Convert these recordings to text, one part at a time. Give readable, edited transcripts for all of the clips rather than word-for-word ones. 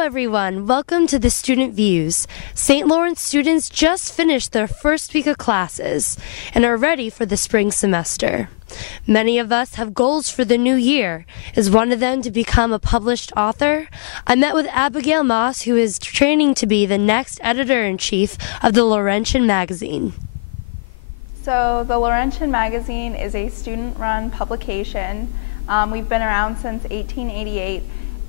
everyone. Welcome to the Student Views. St. Lawrence students just finished their first week of classes and are ready for the spring semester. Many of us have goals for the new year. Is one of them to become a published author? I met with Abigail Moss, who is training to be the next editor-in-chief of the Laurentian Magazine. So the Laurentian Magazine is a student-run publication. We've been around since 1888.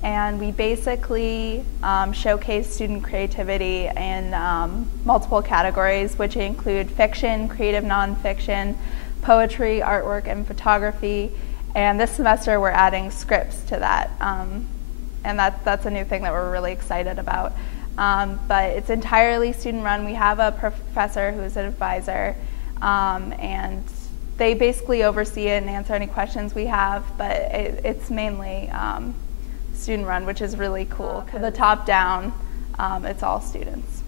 And we basically showcase student creativity in multiple categories, which include fiction, creative nonfiction, poetry, artwork, and photography. And this semester we're adding scripts to that. And that's a new thing that we're really excited about. But it's entirely student-run. We have a professor who is an advisor, and they basically oversee it and answer any questions we have, but it's mainly student run, which is really cool. The top down, it's all students.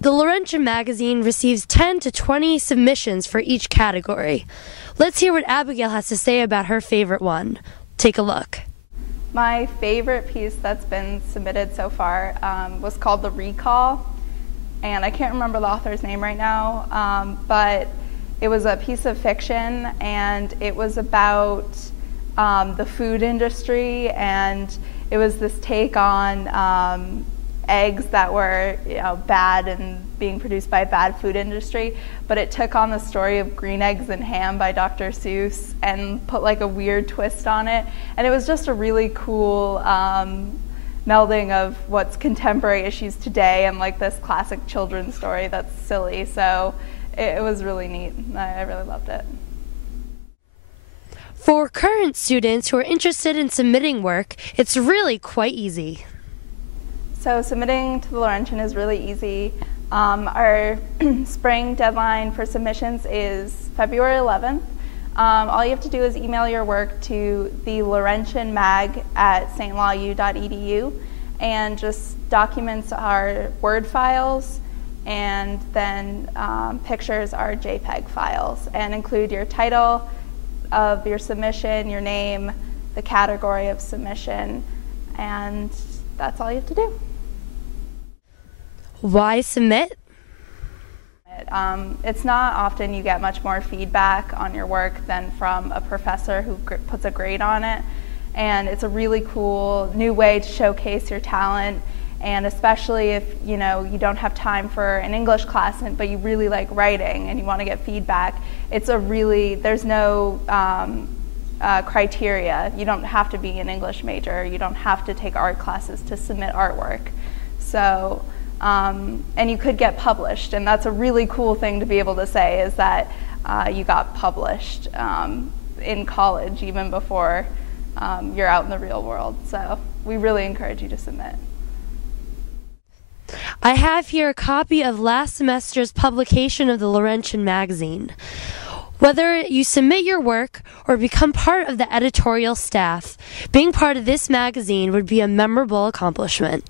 The Laurentian Magazine receives 10 to 20 submissions for each category. Let's hear what Abigail has to say about her favorite one. Take a look. My favorite piece that's been submitted so far was called The Recall, and I can't remember the author's name right now, but it was a piece of fiction, and it was about the food industry, and it was this take on eggs that were bad and being produced by a bad food industry, but it took on the story of Green Eggs and Ham by Dr. Seuss and put like a weird twist on it, and it was just a really cool melding of what's contemporary issues today and like this classic children's story that's silly. So it was really neat. I really loved it. For current students who are interested in submitting work, it's really quite easy. So submitting to the Laurentian is really easy. Our spring deadline for submissions is February 11th. All you have to do is email your work to the Laurentian Mag at stlawU.edu, and just documents are Word files, and then pictures are JPEG files, and include your title of your submission, your name, the category of submission, and that's all you have to do. Why submit? It's not often you get much more feedback on your work than from a professor who puts a grade on it, and it's a really cool new way to showcase your talent. And especially if you don't have time for an English class, but you really like writing and you want to get feedback, there's no criteria. You don't have to be an English major. You don't have to take art classes to submit artwork. So, and you could get published, and that's a really cool thing to be able to say, is that you got published in college even before you're out in the real world. So we really encourage you to submit. I have here a copy of last semester's publication of the Laurentian Magazine. Whether you submit your work or become part of the editorial staff, being part of this magazine would be a memorable accomplishment.